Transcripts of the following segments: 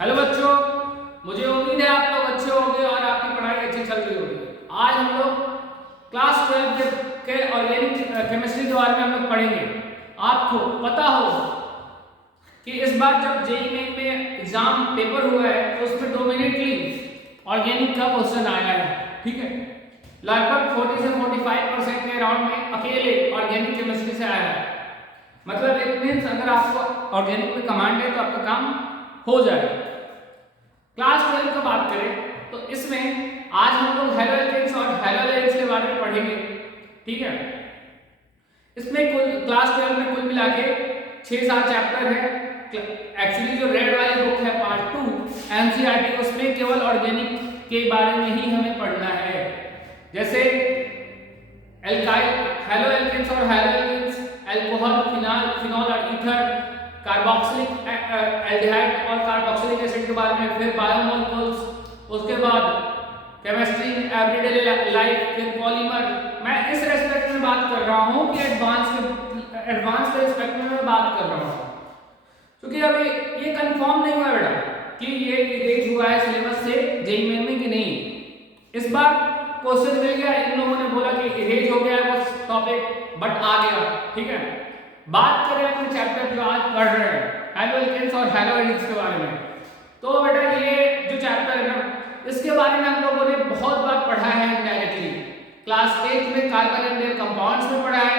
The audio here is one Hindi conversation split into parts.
हेलो बच्चों, मुझे उम्मीद है आप लोग अच्छे होंगे और आपकी पढ़ाई अच्छी चल रही होगी। आज हम लोग क्लास 12 के ऑर्गेनिक केमिस्ट्री के बारे में हम लोग पढ़ेंगे। आपको पता हो कि इस बार जब जेईई मेन में एग्जाम पेपर हुआ है तो उसमें डोमिनेटली ऑर्गेनिक का क्वेश्चन आया है। ठीक है, लगभग 40 से 45% के अराउंड में अकेले ऑर्गेनिक केमिस्ट्री से आया है। मतलब इट मीन्स अगर आपको ऑर्गेनिक में कमांड है तो आपका काम हो जाएगा। क्लास 12 की बात करें तो इसमें आज हम लोग हैलोएल्केन्स और हैलोजेन्स के बारे में पढ़ेंगे। ठीक है, इसमें कुल क्लास 12 में कुल मिला के 6-7 चैप्टर है। एक्चुअली जो रेड वाली बुक है पार्ट 2 एनसीईआरटी, उसमें केवल ऑर्गेनिक के बारे में ही हमें पढ़ना है। जैसे एल्काइल हैलोएल्केन्स और हैलोएल्केन्स, अल्कोहल, फिनॉल और ईथर, कार्बोक्सिलिक एल्डिहाइड और कार्बोक्सिलिक एसिड के बारे में, फिर बायोमोलिक्यूल्स, उसके बाद केमिस्ट्री एवरीडे लाइफ, फिर पॉलीमर। मैं इस रेस्पेक्ट में बात कर रहा हूं कि एडवांस के रेस्पेक्ट में मैं बात कर रहा हूं, क्योंकि अभी ये कंफर्म नहीं हुआ बेटा कि ये इरेज हुआ है सिलेबस से जेईई मेन में कि नहीं। इस बार क्वेश्चन मिल गया, इन लोगों ने बोला कि इरेज हो गया है वो टॉपिक, बट आ गया। ठीक है, बात करें अपने चैप्टर जो आज पढ़ रहे हैं हैलोएल्केन्स और हैलोएडिक्स के बारे में, तो बेटा ये जो चैप्टर है ना, इसके बारे में हम लोगों ने बहुत बार पढ़ा है इनडायरेक्टली। क्लास 8 में कार्बन एंड देयर कंपाउंड्स में पढ़ा है,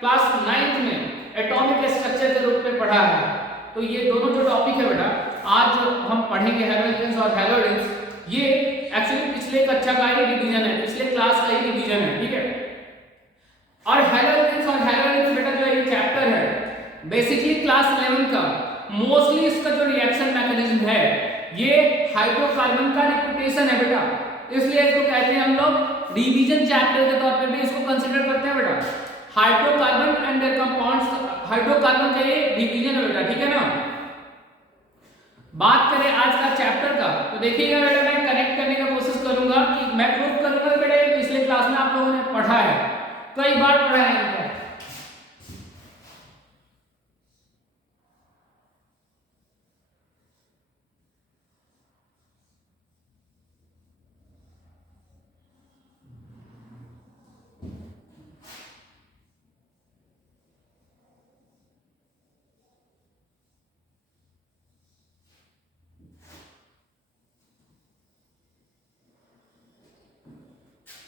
क्लास 9 में एटॉमिक स्ट्रक्चर के रूप में पढ़ा है। तो ये दोनों जो टॉपिक है बेटा आज जो हम पढ़ेंगे हैलोएल्केन्स और हैलोएडिक्स, ये एक्चुअली पिछले कक्षा का ही रिवीजन है, पिछले क्लास का ही रिवीजन है। ठीक है, और हैलोएल्केन्स और हैलोएडिक्स बेटा जो ये चैप्टर है बेसिकली क्लास 11 का मोस्टली इसका जो रिएक्शन मैकेनिज्म है ये हाइड्रोकार्बन का रिपीटेशन है बेटा, इसलिए इसको कहते हैं हम लोग रिवीजन चैप्टर के तौर पे भी इसको कंसीडर करते हैं बेटा। Hydrocarbon and there compounds, hydrocarbon का ये रिवीजन है बेटा। ठीक है ना, बात करें आज का चैप्टर का तो देखिएगा बेटा, मैं कनेक्ट करने की कोशिश करूंगा कि मैं प्रूव करूंगा बेटा ये पिछले क्लास में आप लोगों ने पढ़ा है, कई बार पढ़ा है इनका।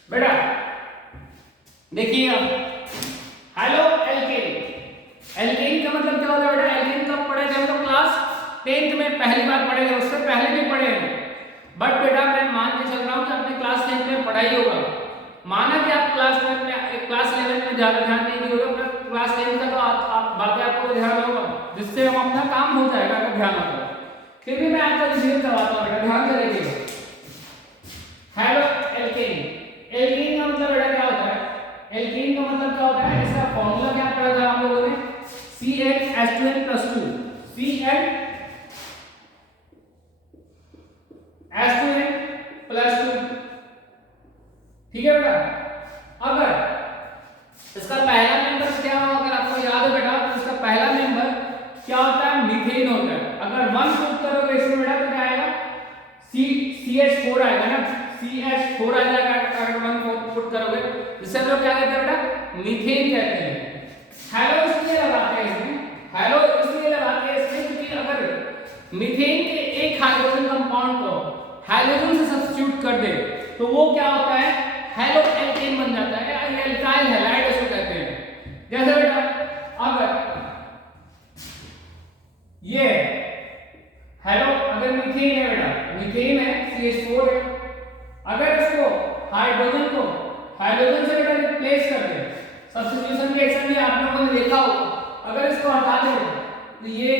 बेटा देखिए हेलो एल्केन, एल्केन का मतलब क्या होता है बेटा? एल्केन कब पढ़े थे हम लोग? क्लास 10th में पहली बार पढ़े थे, उससे पहले भी पढ़े हैं, बट बेटा मैं मान के चल रहा हूँ कि आपने क्लास 10th में पढ़ा ही होगा। माना कि आप क्लास 12 में क्लास 11 में ज़्यादा ध्यान नहीं दिए होगा, पर क्लास 10 का तो आप बाकी आपको ध्यान होगा, जिससे हम अपना काम हो जाएगा अगर ध्यान आता है। फिर भी मैं आपको रिवीजन करवाता हूँ बेटा, ध्यान से देखिएगा। हेलो एल्केन, एल्केन का मतलब बेटा क्या होता है? एल्केन का मतलब क्या होता है? इसका फॉर्मूला क्या पढ़ा था आप लोगों ने? CH2N+2, CH H2N+2। ठीक है बेटा, अगर इसका पहला मेंबर क्या हो, अगर आपको याद है बेटा तो इसका पहला मेंबर क्या होता है? मीथेन होता है। अगर 1 पुट करोगे इसमें बेटा तो क्या आएगा? CH4 आएगा ना, CH4 आ जाएगा अगर 1 पुट करोगे, जिससे हम लोग क्या कहते हैं बेटा? मीथेन कहते हैं। हेलो इसलिए लगाते हैं इसमें, हेलो इसलिए लगाते हैं इसमें क्योंकि अगर मीथेन के एक हाइड्रोजन कंपाउंड को हाइड्रोजन से सब्स्टिट्यूट कर दे तो वो क्या होता है? हेलो एल्केन बन जाता है, या एल्काइल हैलाइड इसको कहते हैं। जैसे बेटा अगर ये हेलो, अगर मीथेन है बेटा, मीथेन है, CH4 है, अगर इसको हाइड्रोजन को हाइड्रोजन से बेटा रिप्लेस कर दे, सब्स्टिट्यूशन रिएक्शन में आप लोगों ने देखा होगा, अगर इसको हटा दे तो ये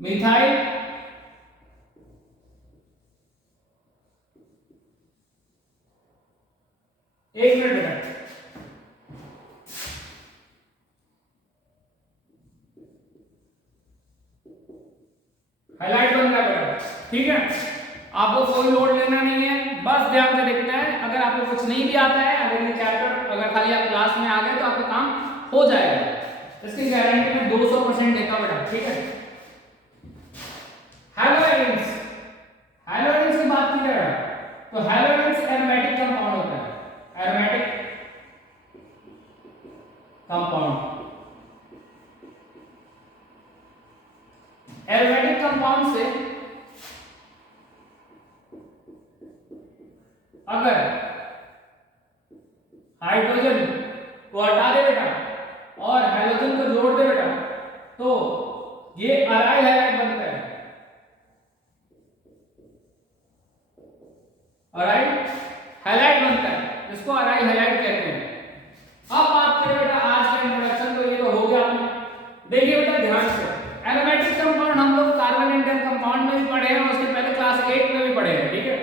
मिथाइल एक मिनट बेटा, हाईलाइट बन रहा है बेटा। ठीक है, आपको कोई लोड लेना नहीं है, बस ध्यान से देखना है। अगर आपको कुछ नहीं भी आता है, अगर ये चैप्टर अगर खाली आप क्लास में आ गए तो आपका काम हो जाएगा, इसकी गारंटी में 200% देता बेटा। ठीक है, तो हैलोजेंस एरोमेटिक कंपाउंड होता है, एरोमेटिक कंपाउंड। एरोमेटिक कंपाउंड से अगर हाइड्रोजन को हटा दे बेटा और हाइड्रोजन को जोड़ दे बेटा तो ये अराइल हैलाइड बनता है, अराइल हैलाइड बनता है, इसको अराइल हैलाइड कहते हैं। अब बात करें बेटा आज का इंट्रोडक्शन, तो ये तो हो गया आपने। देखिए बेटा ध्यान से, एरोमेटिक कंपाउंड हम लोग कार्बन इंटर कंपाउंड में भी पढ़े हैं, उसके पहले क्लास 8 में भी पढ़े हैं, ठीक है।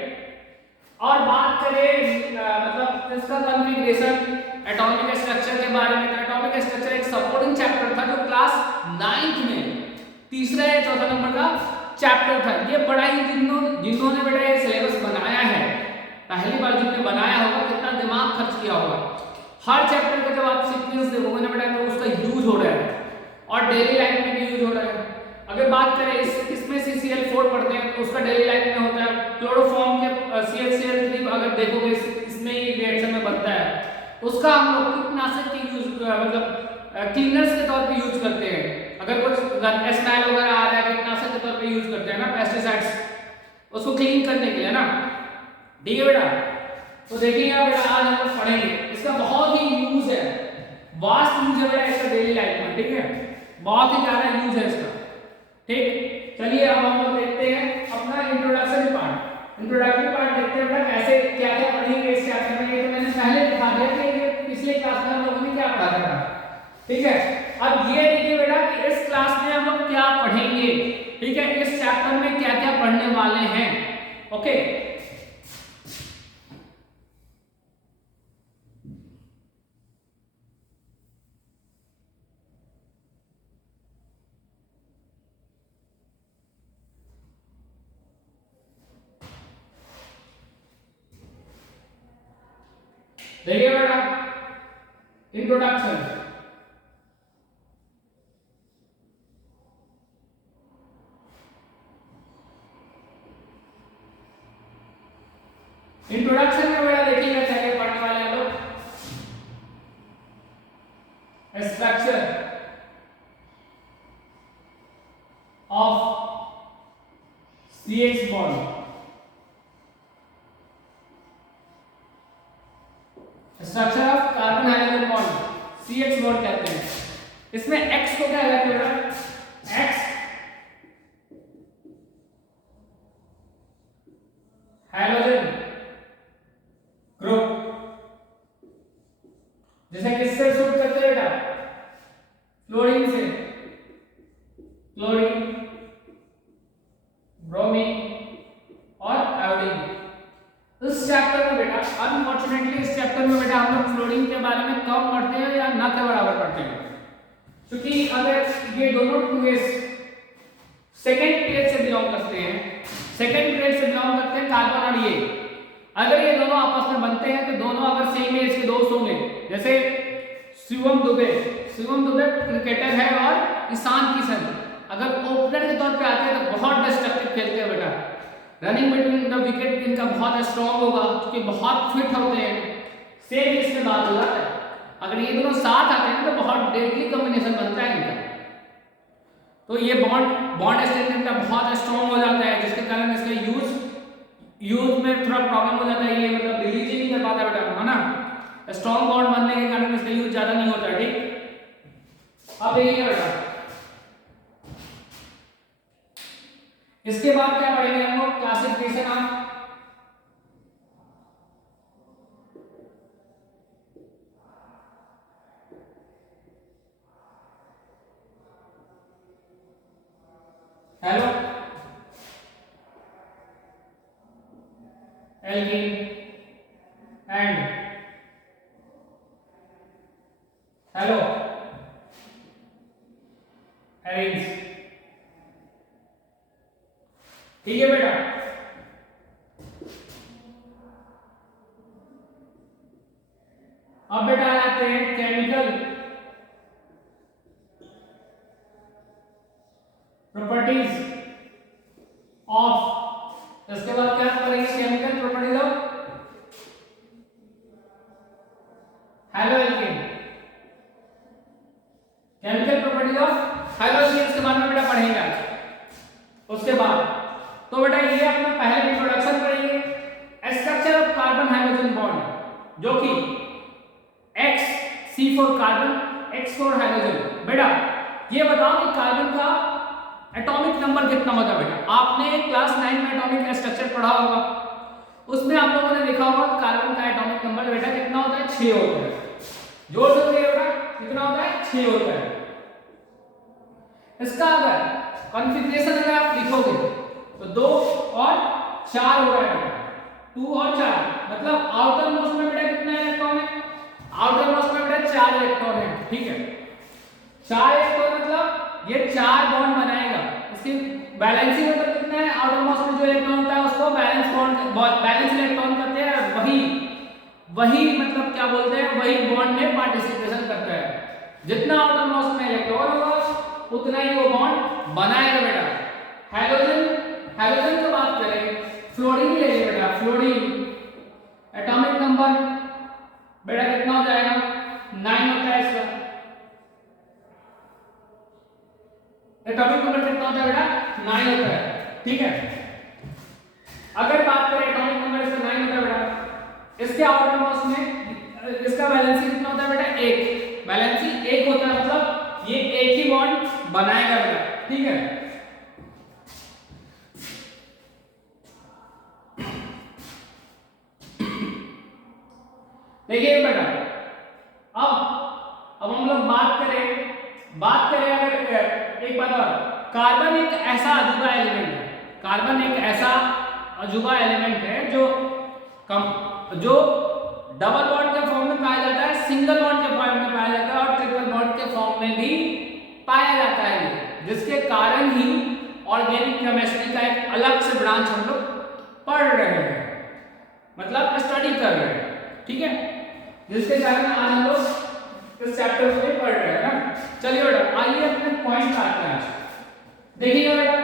और बात करें मतलब इसका कॉन्फ़िगरेशन, एटॉमिक स्ट्रक्चर के बारे में, तो एटॉमिक स्ट्रक्चर एक सपोर्टिंग चैप्टर था जो क्लास 9th में तीसरा या चौथा नंबर का चैप्टर था। ये बड़ा ही जिन्होंने बेटा ये सिलेबस बनाया है, पहली बार जिन्होंने बनाया होगा कितना दिमाग खर्च किया होगा। हर चैप्टर का जब आप सीक्वेंस देखोगे ना बेटा तो उसका यूज हो रहा है और डेली लाइफ में भी यूज हो रहा है। अगर बात करें इसमें CCl4 पढ़ते हैं तो उसका डेली लाइफ में होता है। क्लोरोफॉर्म के CHCl3 अगर देखोगे इसमें ही रिएक्शन में बनता है, उसका हम लोग कीटनाशक के यूज मतलब क्लीनर्स के तौर पे यूज करते हैं। अगर कुछ एस्नाइल वगैरह आ रहा है कीटनाशक के तौर पे यूज करते हैं ना, पेस्टिसाइड्स, उसको क्लीन करने के लिए ना, ठीक है बेटा। तो देखिए यहाँ बेटा आज हम लोग पढ़ेंगे, इसका बहुत ही यूज है, वास्ट यूज है बेटा इसका डेली लाइफ में, ठीक है, बहुत ही ज्यादा यूज है इसका, ठीक। चलिए अब हम लोग देखते हैं अपना इंट्रोडक्शन पार्ट। इंट्रोडक्टरी पार्ट देखते हैं बेटा कैसे क्या क्या पढ़ेंगे इस चैप्टर में। ये तो मैंने पहले दिखा दिया कि ये पिछले क्लास में हम लोगों ने क्या पढ़ा था, ठीक है। अब ये देखिए बेटा कि इस क्लास में हम लोग क्या पढ़ेंगे, ठीक है, इस चैप्टर में क्या क्या पढ़ने वाले हैं, ओके। देखिए बेटा इंट्रोडक्शन, इंट्रोडक्शन में बेटा देखिएगा चलिए पढ़ने वाले हम लोग structure of CH bond, structure of carbon hydrogen bond CH bond कहते हैं। इसमें X को क्या कहते हैं बेटा, X हाइड्रोजन ग्रुप, जैसे किससे शुरू करते हैं बेटा, फ्लोरीन से, क्लोरीन, ब्रोमीन और आयोडीन। इस चैप्टर में बेटा अनफॉर्चुनेटली इस चैप्टर में बेटा हम लोग फ्लोरीन के बारे में कम पढ़ते हैं या ना के बराबर पढ़ते हैं, क्योंकि अगर ये दोनों ट्वेस सेकेंड पेज से बिलोंग करते हैं, सेकेंड पेज से बिलोंग करते हैं कार्बन और ये, अगर ये दोनों आपस में बनते हैं तो दोनों अगर सेम एज के दोस्त होंगे, जैसे शिवम दुबे क्रिकेटर है और ईशान किशन, अगर ओपनर के तौर पे आते हैं तो बहुत डिस्ट्रक्टिव खेलते हैं बेटा, रनिंग बिटवीन द विकेट इनका बहुत स्ट्रॉन्ग होगा क्योंकि बहुत फिट होते हैं, सेम इसमें बात हो जाता है। अगर ये दोनों साथ आते हैं तो बहुत डेडली कॉम्बिनेशन बनता है इनका, तो ये बॉन्ड स्ट्रेंथ इनका बहुत स्ट्रॉन्ग हो जाता है, जिसके कारण इसका यूज में थोड़ा प्रॉब्लम हो जाता है, ये मतलब रिलीज ही नहीं कर पाता बेटा, है ना। स्ट्रॉन्ग बॉन्ड बनने के कारण इसका यूज ज्यादा नहीं होता, ठीक। अब देखिए बेटा इसके बाद क्या पढ़ेंगे हम लोग, classification of hello alkene and hello arenes, ठीक है बेटा। अब बेटा आते हैं केमिकल प्रॉपर्टीज ऑफ, इसके बाद क्या करेंगे, chemical properties of halo alkane, chemical properties of halo alkanes के बारे में बेटा पढ़ेंगे आज। उसके बाद तो बेटा ये अपना पहले इंट्रोडक्शन पढ़ेंगे, structure of carbon hydrogen bond, जो कि X C for carbon, X for hydrogen. बेटा ये बताओ कि कार्बन का एटॉमिक नंबर कितना होता है बेटा? आपने क्लास 9 में एटॉमिक स्ट्रक्चर पढ़ा होगा, उसमें आप लोगों ने देखा होगा कार्बन का एटॉमिक नंबर बेटा कितना होता है? 6 होता है। जोर से बोलिए बेटा, कितना होता है? 6 होता है। इसका अगर कॉन्फ़िगरेशन अगर आप लिखोगे तो 2 और 4 हो रहा है बेटा, 2 और 4, मतलब आउटर मोस्ट में बेटा कितना इलेक्ट्रॉन है? आउटर मोस्ट में बेटा 4 इलेक्ट्रॉन है, ठीक है। 4 इलेक्ट्रॉन मतलब ये 4 बॉन्ड बनाएगा। इसकी बैलेंसिंग मतलब कितना है? आउटर मोस्ट में जो इलेक्ट्रॉन होता है उसको बैलेंस बॉन्ड, बैलेंस इलेक्ट्रॉन कहते हैं। वही मतलब क्या बोलते हैं, वही बॉन्ड में पार्टिसिपेशन करता है। जितना आउटर मोस्ट में इलेक्ट्रॉन होगा उतना ही वो बॉन्ड बनाएगा बेटा। हाइड्रोजन की बात करें, फ्लोरीन ले लीजिए बेटा, फ्लोरीन एटॉमिक नंबर बेटा कितना हो जाएगा? 9 होता है इसका। एटॉमिक नंबर कितना होता है बेटा? 9 होता है, ठीक है। अगर बात करें एटॉमिक नंबर इसका 9 होता है बेटा, इसके आउटर मोस्ट में इसका वैलेंसी कितना होता है बेटा? 1। वैलेंसी 1 होता है, मतलब ये एक ही बॉन्ड बनाएगा बेटा, ठीक है। देखिए बेटा, अब हम लोग बात करें अगर एक बात और, कार्बन एक ऐसा अजूबा एलिमेंट है, कार्बन एक ऐसा अजूबा एलिमेंट है जो डबल बॉन्ड के फॉर्म में पाया जाता है, सिंगल बॉन्ड के फॉर्म में पाया जाता है और ट्रिपल बॉन्ड के फॉर्म में भी पाया जाता है, जिसके कारण ही ऑर्गेनिक केमिस्ट्री का एक अलग से ब्रांच हम लोग पढ़ रहे हैं, मतलब स्टडी कर रहे हैं, ठीक है। जिसके कारण आज हम लोग इस चैप्टर को पढ़ रहे हैं ना। चलिए बेटा आइए अपने पॉइंट आते हैं। देखिए बेटा,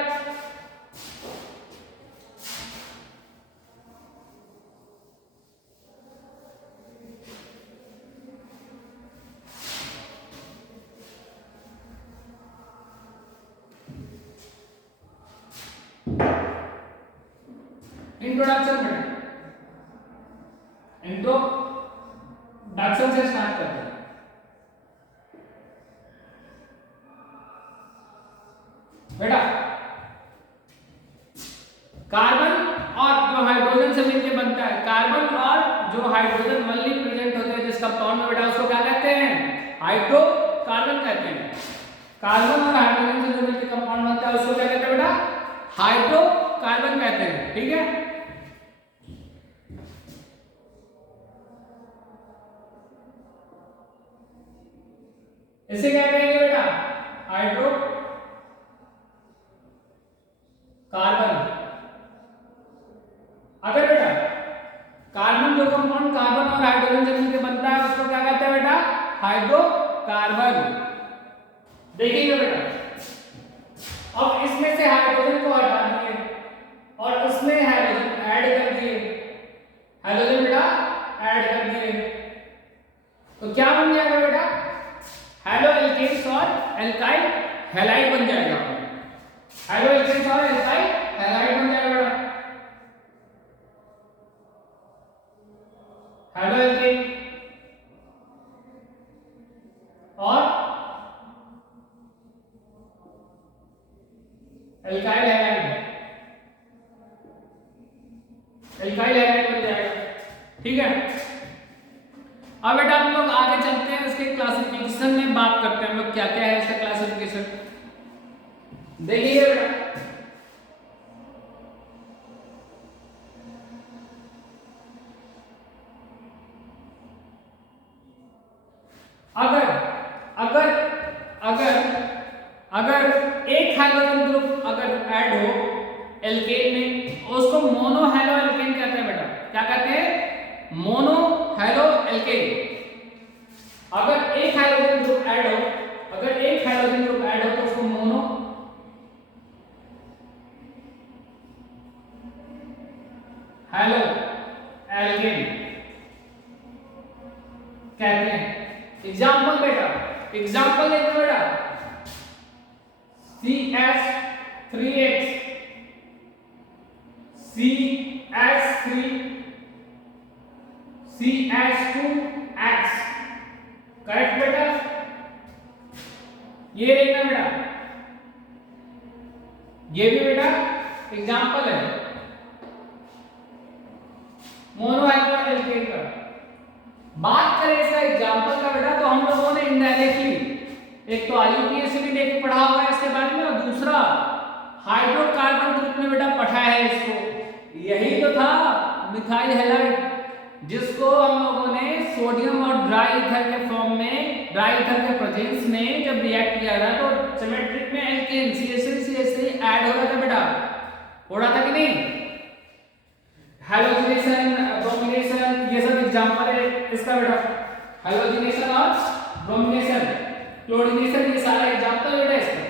इंट्रोडक्शन से स्टार्ट करते हैं। बेटा कार्बन और जो हाइड्रोजन से मिलकर बनता है, कार्बन और जो हाइड्रोजन मल्ली प्रेजेंट होते हैं जिस कंपाउंड में बेटा, उसको क्या कहते हैं? हाइड्रोकार्बन कहते हैं। कार्बन और हाइड्रोजन से जो मिलकर कंपाउंड बनता है उसको क्या कहते हैं बेटा? हाइड्रोकार्बन कहते हैं, ठीक है। इसे क्या कहेंगे बेटा? Hydro carbon. अगर बेटा कार्बन जो कंपाउंड कार्बन और हाइड्रोजन से मिलकर बनता है उसको क्या कहते हैं बेटा? हाइड्रोकार्बन। देखिए बेटा, अब इसमें से हाइड्रोजन को हटा दिए और उसमें हाइड्रोजन ऐड कर दिए, हाइड्रोजन बेटा ऐड कर दिए, तो क्या बन जाएगा बेटा? हेलो एल्केन्स और एल्काइल हैलाइड बन जाएगा। हेलो एल्केन्स और एल्काइल हैलाइड बन जाएगा बेटा। हेलो एल्केन और एल्काइल हैलाइड, एल्काइल हैलाइड बन जाएगा, ठीक है। अब बेटा हम लोग आगे चलते हैं, उसके क्लासिफिकेशन में बात करते हैं हम लोग क्या क्या है इसका क्लासिफिकेशन। देखिए बेटा, अगर अगर अगर अगर एक हाइड्रोजन ग्रुप अगर ऐड हो एल्केन में, उसको मोनो हेलो एल्केन कहते हैं बेटा। क्या कहते हैं? Mono halo alkane. अगर एक हाइड्रोजन ग्रुप ऐड हो, अगर एक हाइड्रोजन ग्रुप ऐड हो तो उसको मोनो हेलो एल्केन कहते हैं। एग्जाम्पल बेटा, एग्जाम्पल देखो बेटा, CH3X, CH3, CH2X, करेक्ट बेटा। ये देखना बेटा, ये भी बेटा एग्जाम्पल है मोनो अल्कोहल एल्केन का। बात करें इसका एग्जाम्पल का बेटा, तो हम लोगों ने इनडायरेक्टली एक तो IUPAC से भी देख पढ़ा हुआ है इसके बारे में, और दूसरा हाइड्रोकार्बन ग्रुप में बेटा पढ़ा है इसको। यही तो था मिथाइल हैलाइड, जिसको हम लोगों ने सोडियम और ड्राई ईथर के फॉर्म में, ड्राई ईथर के प्रेजेंस में जब रिएक्ट किया था तो सिमेट्रिक में एल्केन CH3 ऐड हो रहा था बेटा, हो रहा था कि नहीं। हैलोजिनेशन, ब्रोमिनेशन, ये सब एग्जांपल है इसका बेटा। हैलोजिनेशन और ब्रोमिनेशन, क्लोरीनेशन, ये सारा एग्जांपल बेटा इसका।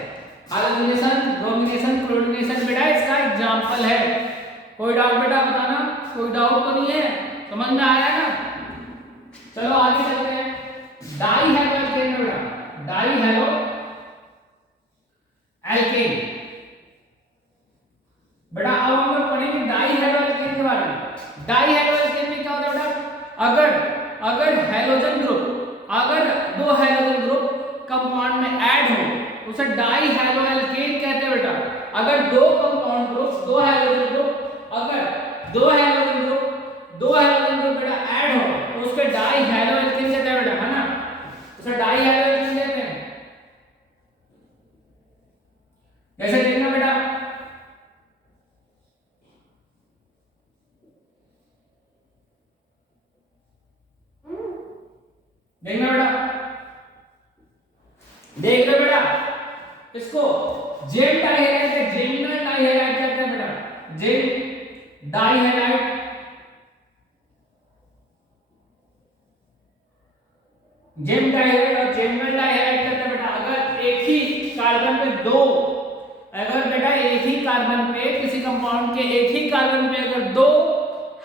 हैलोजिनेशन, ब्रोमिनेशन, क्लोरीनेशन बेटा इसका एग्जांपल है। कोई डाउट बेटा बताना, कोई डाउट तो नहीं है, समझ में आया ना। चलो आगे चलते हैं। डाई हैलो एल्केन बेटा, डाई हैलो एल्केन बेटा, अब हम लोग पढ़ेंगे डाई हैलो एल्केन के बारे में। डाई हैलो एल्केन में क्या होता है बेटा, अगर हैलोजन ग्रुप, अगर दो हैलोजन ग्रुप कंपाउंड में ऐड हो उसे डाई हैलो एल्केन कहते हैं बेटा। अगर दो कंपाउंड ग्रुप, दो हैलोजन ग्रुप, अगर दो हैलोजन ग्रुप बेटा ऐड हो तो उसके डाई हैलो एल्केन कहते हैं बेटा, है ना, उसे डाई हैलो एल्केन कहते हैं। जैसे देखना बेटा, देखना बेटा, देख लो बेटा, इसको जेम डाइहैलाइड, जेमिनल डाइहैलाइड कहते हैं बेटा, जेम डाइहैलाइड, जेम डाइहैलाइड और जेमिनल डाइहैलाइड कहते हैं बेटा। अगर एक ही कार्बन पे दो, अगर बेटा एक ही कार्बन पे, किसी कंपाउंड के एक ही कार्बन पे अगर दो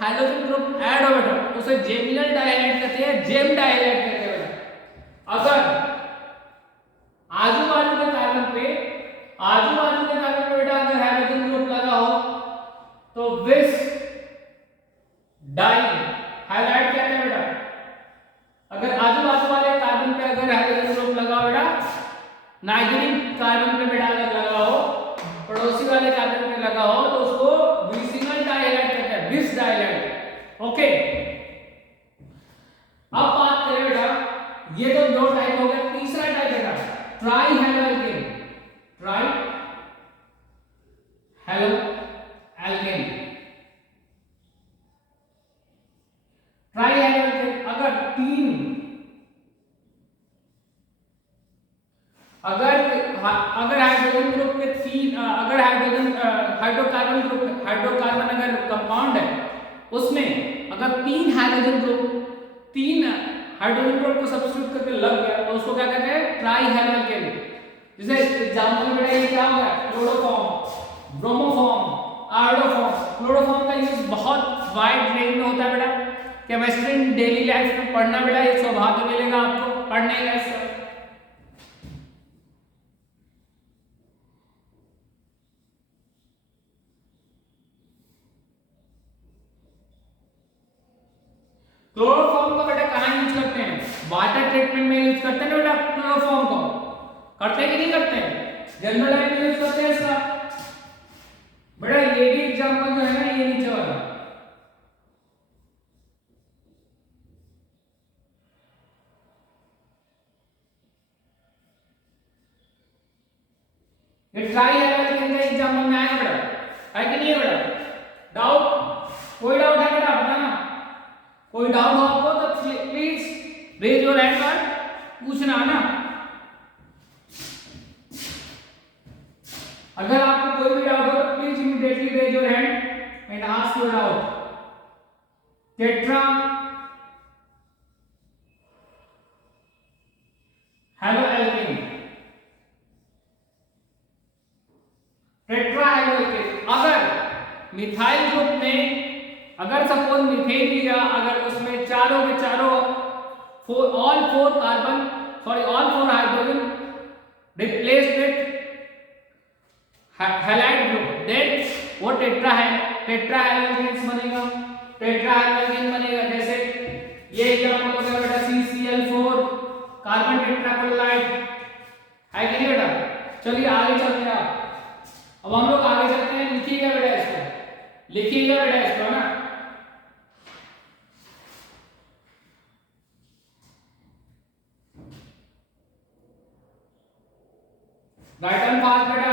हाइड्रोजन ग्रुप ऐड हो बेटा उसे जेमिनल डाइहैलाइड कहते हैं, जेम डाइहैलाइड कहते हैं बेटा। अगर आजू बाजू के कार्बन पे बेटा अगर हाइड्रोजन ग्रुप लगा हो तो विस डाई हाइलाइट कहते हैं बेटा। अगर आजू बाजू वाले कार्बन पे अगर हाइड्रोजन ग्रुप लगा हो बेटा, नाइट्रोजन कार्बन पे बेटा अगर लगा हो, पड़ोसी वाले कार्बन पे लगा हो तो उसको विसिंगल डाइहैलाइड कहते हैं, विस डाइहैलाइड। ओके, अब बात करें बेटा, ये तो दो टाइप हो गए। तीसरा टाइप बेटा tri halo alkane, tri halo alkane, tri halo alkane अगर तीन, अगर हाइड्रोजन ग्रुप के तीन, अगर हाइड्रोकार्बन अगर कंपाउंड है उसमें अगर तीन हाइड्रोजन ग्रुप को सब्स्टिट्यूट करके लग गया तो उसको क्या कहते हैं, ट्राई हैलो एल्केन। जैसे एग्जांपल में ये क्या होगा, क्लोरोफॉर्म, ब्रोमोफॉर्म, आयोडोफॉर्म। क्लोरोफॉर्म का यूज बहुत वाइड रेंज में होता है बेटा, केमिस्ट्री डेली लाइफ में पढ़ना बेटा, ये सौभाग्य मिलेगा आपको पढ़ने का। क्लोरोफॉर्म को बेटा कहां यूज करते हैं, वाटर ट्रीटमेंट में यूज करते हैं बेटा। क्लोरोफॉर्म को करते हैं कि नहीं करते हैं, जनरल लाइफ में यूज करते हैं इसका बेटा। ये भी एग्जांपल जो है ना, ये नीचे वाला, ये ट्राई हैलो एल्केन का एग्जांपल में आएगा बेटा, है कि नहीं है बेटा। डाउट, कोई डाउट है बेटा बताना, कोई डाउट हो आपको तो प्लीज रेज योर हैंड और पूछना ना। अगर आपको कोई भी डाउट हो तो please immediately raise your hand and ask your doubt. Tetra halo alkane, tetra halo alkane. अगर मिथाइल ग्रुप में, अगर सपोज मीथेन लिया, अगर उसमें चारों के चारों all four hydrogen replaced with halide group, then वो टेट्राहेलोजेन्स बनेगा, जैसे ये एग्जांपल हो गया बेटा CCl4 कार्बन टेट्राक्लोराइड, है कि नहीं बेटा। चलिए आगे चलते हैं। अब हम लोग आगे चलते हैं, लिखिएगा बेटा इसको, है ना। राइट एंड फास्ट बेटा,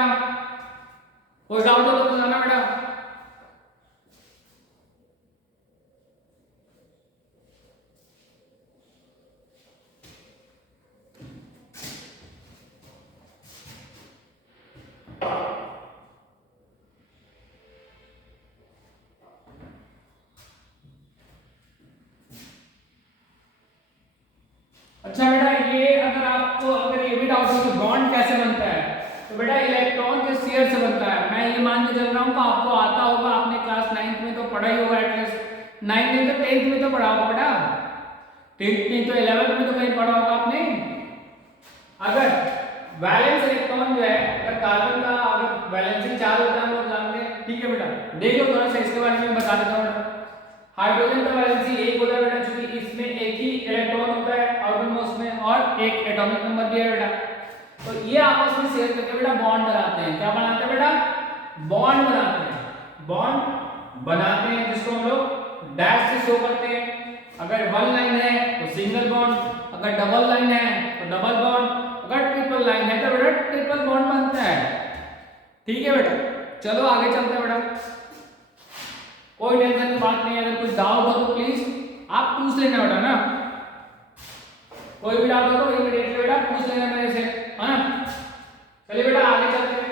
कोई डाउट हो तो बताना बेटा। अच्छा बेटा, ये अगर ये भी डाउट हो कि बॉन्ड कैसे बनता है, तो बेटा इलेक्ट्रॉन के शेयर से बनता है। मैं ये मान के चल रहा हूँ कि आपको आता होगा, आपने क्लास 9th में तो पढ़ा ही होगा, एटलीस्ट 9th में तो 10th में तो पढ़ा होगा बेटा, 10th नहीं तो 11th में तो कहीं पढ़ा होगा आपने। अगर वैलेंस इलेक्ट्रॉन जो है, अगर कार्बन का अगर वैलेंसी चार्ज होता है, हम लोग जानते हैं, ठीक है बेटा। देखो थोड़ा सा इसके बारे में बता देता हूँ बेटा। हाइड्रोजन का वैलेंसी 1 होता है बेटा, क्योंकि इसमें एक ही इलेक्ट्रॉन होता है ऑर्बिटल में उसमें, और एक एटॉमिक नंबर भी है बेटा। तो ये आपस में शेयर करके बेटा बॉन्ड बनाते हैं। क्या बनाते हैं बेटा? बॉन्ड बनाते हैं, जिसको हम लोग डैश से शो करते हैं। अगर वन लाइन है तो सिंगल बॉन्ड, अगर डबल लाइन है तो डबल बॉन्ड, अगर ट्रिपल लाइन है तो बेटा ट्रिपल बॉन्ड बनता है। ठीक है बेटा, चलो आगे चलते हैं बेटा। कोई टेंशन की बात नहीं है, अगर कुछ डाउट हो तो प्लीज आप पूछ लेना बेटा ना। कोई भी डाउट हो तो इमीडिएटली बेटा पूछ लेना मेरे से, है ना। चलिए बेटा आगे चलते हैं।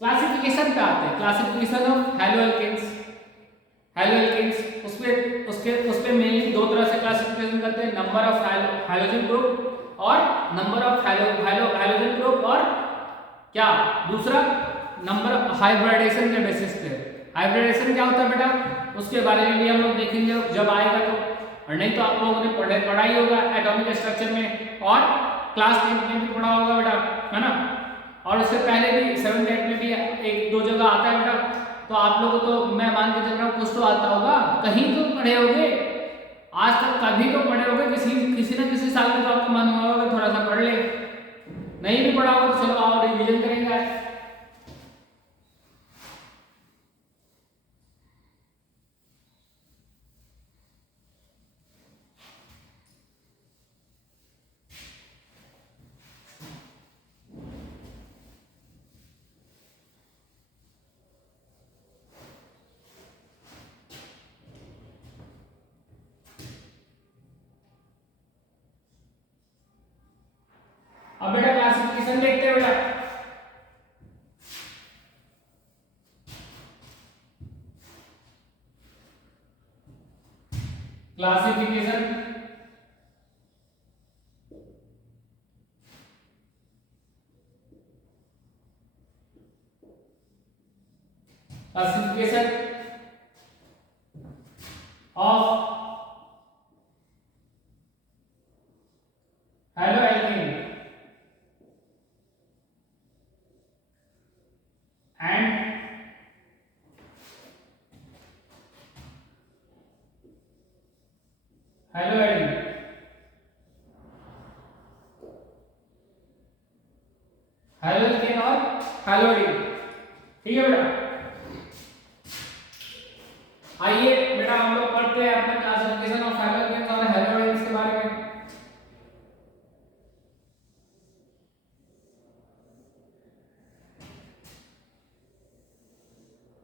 क्लासिफिकेशन पे आते हैं, क्लासिफिकेशन ऑफ हैलोएल्केन्स। उसपे मेनली दो तरह से क्लासिफिकेशन करते हैं, नंबर ऑफ हाइड्रोजन ग्रुप और नंबर ऑफ हाइड्रोजन ग्रुप, और क्या दूसरा नंबर ऑफ हाइब्रिडेशन के बेसिस पे। हाइब्रिडेशन क्या होता है बेटा, उसके बारे में भी हम लोग देखेंगे जब आएगा तो, और नहीं तो आप लोगों ने पढ़ा ही होगा एटॉमिक स्ट्रक्चर में, और क्लास 10th में भी पढ़ा होगा बेटा, है ना। और उससे पहले भी 7th 8th में भी एक दो जगह आता है बेटा। तो आप लोगों को तो मैं मान के चल रहा हूँ कुछ तो आता होगा, कहीं तो पढ़े होगे, आज तक कभी तो पढ़े होगे, किसी न किसी साल में तो आपको मन हुआ होगा थोड़ा सा पढ़ ले। नहीं भी पढ़ा होगा तो चलो आओ रिवीजन करेंगे। अब बेटा क्लासिफिकेशन देखते हैं बेटा। Classification of haloalkane and haloarene. Haloalkane और हैलोएडिन, ठीक है बेटा। आइए बेटा हम लोग पढ़ते हैं अपना क्लासिफिकेशन ऑफ हैलोएल्केन और हैलोएडिन के बारे में।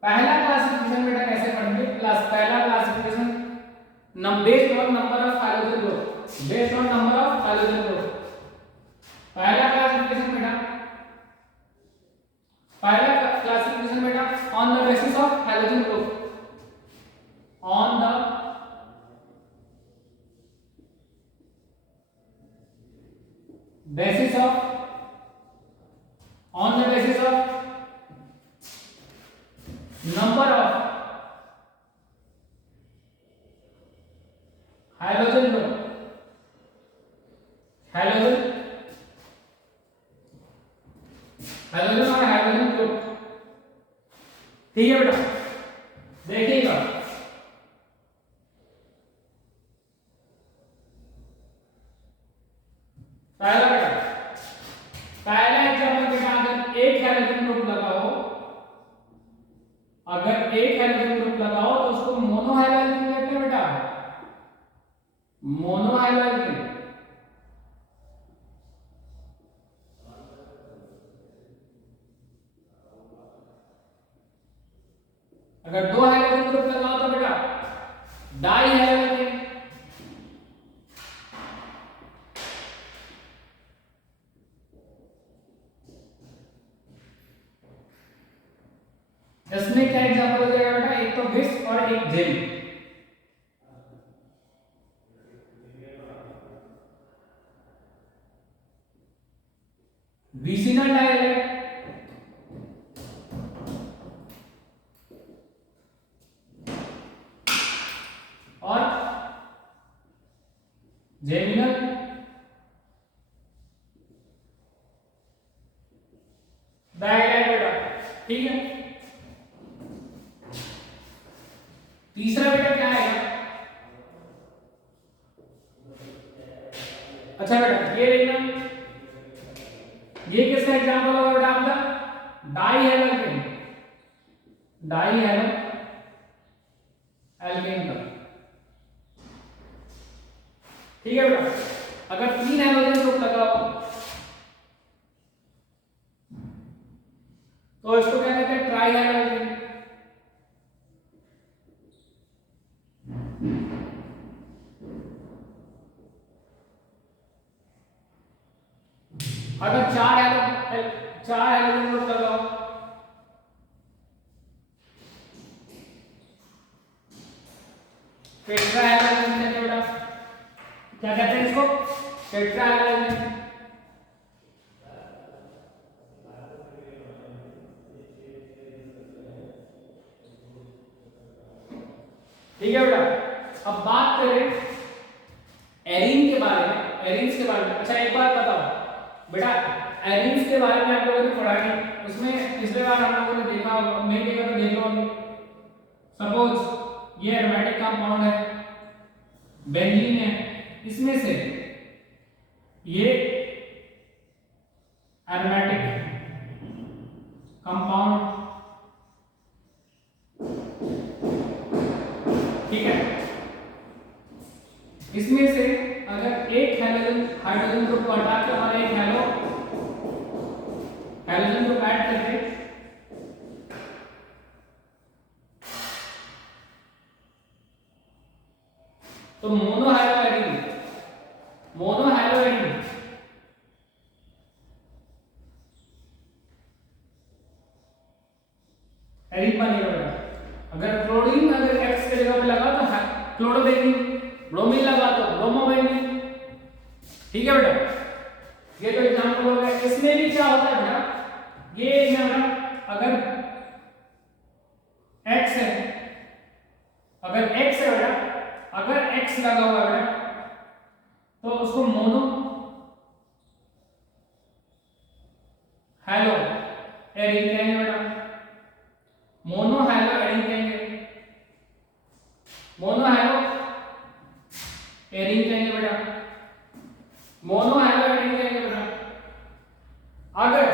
पहला क्लासिफिकेशन बेटा कैसे पढ़ेंगे? पहला classification based on number of hydrogen group, पहला क्लासिफिकेशन बेटा on the basis of hydrogen group, on the basis of number of hydrogen group, halogen, halogen और हाइड्रोजन ग्रुप। ठीक है बेटा, देखिएगा पहला बेटा, पहला एग्जांपल बेटा, अगर एक हाइड्रोजन ग्रुप लगाओ, अगर एक हाइड्रोजन ग्रुप लगाओ तो उसको मोनो हाइड्रोजन कहते हैं बेटा, मोनो हाइड्रोजन। अगर दो हाइड्रोजन ग्रुप लगाओ तो बेटा डाई हाइड्रोजन। इसमें क्या एग्जांपल हो जाएगा बेटा, एक तो विस और एक जेल। विसिनल डाइलेक्ट और जेमिनल डाइलेक्ट बेटा। ठीक है, तीसरा बेटा क्या आएगा? अच्छा बेटा ये देखना, ये किसका एग्जांपल होगा बेटा आपका? Die halogen, die halo alkane का। ठीक है बेटा, अगर तीन हेलोजन ग्रुप लगाओ तो इसको क्या कहते हैं? Try halogen. अगर चार हेलोजन ग्रुप लगाओ टेट्रा हेलोजन कहते हैं बेटा। क्या कहते हैं इसको? Tetra halogen. ठीक है बेटा, अब बात करें एरीन के बारे में, एरीन्स के बारे में। अच्छा एक बात बताओ बेटा, एरीन्स के बारे में आप लोगों ने पढ़ा नहीं, उसमें पिछले बार हम लोगों ने देखा होगा, नहीं देखा तो देख लो अभी। सपोज ये एरोमेटिक कंपाउंड है, बेंजीन है, इसमें से ये एरोमेटिक कंपाउंड, ठीक है, इसमें से अगर एक हाइड्रोजन ग्रुप को हटा के और एक हाइड्रोजन ग्रुप ऐड करके तो mono hydrogen, mono hydrogen arene बनेगा बेटा। अगर क्लोरीन अगर X के जगह पे लगा तो क्लोरोबेंजीन, ब्रोमीन लगा तो ब्रोमोबेंजीन। ठीक है बेटा, ये तो एग्जांपल हो गया। इसमें भी क्या होता है बेटा, ये यहाँ अगर X है, अगर X है बेटा, अगर X लगा हुआ है बेटा तो उसको मोनो हेलो एरिन कहेंगे बेटा, मोनो हेलो एरिन कहेंगे, मोनो हेलो एरिन कहेंगे बेटा, मोनो हेलो एरिन कहेंगे बेटा। अगर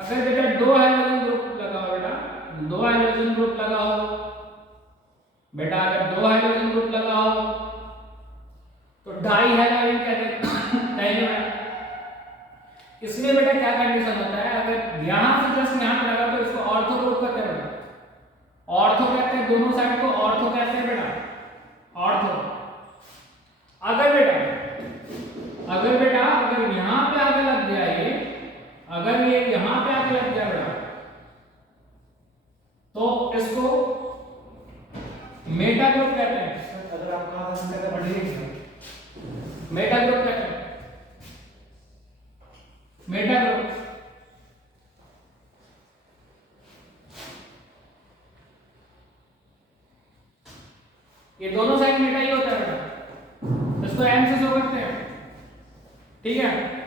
अगर बेटा दो हाइड्रोजन ग्रुप लगाओ बेटा, दो हाइड्रोजन ग्रुप लगाओ बेटा, अगर दो हाइड्रोजन ग्रुप लगाओ तो डाई हेलोजन कहेंगे बेटा। इसमें बेटा क्या कंडीशन होता है, अगर यहां से जस्ट यहां पे लगा तो इसको ऑर्थो ग्रुप कहते हैं बेटा, ऑर्थो कहते हैं, दोनों साइड को ऑर्थो कहते हैं बेटा, ऑर्थो। अगर बेटा अगर यहां पे आगे लग गया ये, अगर ये यहां पे आगे लग गया बेटा तो इसको मेटा ग्रुप कहते हैं। अगर आप कहा था पढ़िए, मेटा ग्रुप कहते हैं, मेटा ग्रुप। ये दोनों साइड मेटा ही होता है बेटा, इसको एम से शो करते हैं। ठीक है।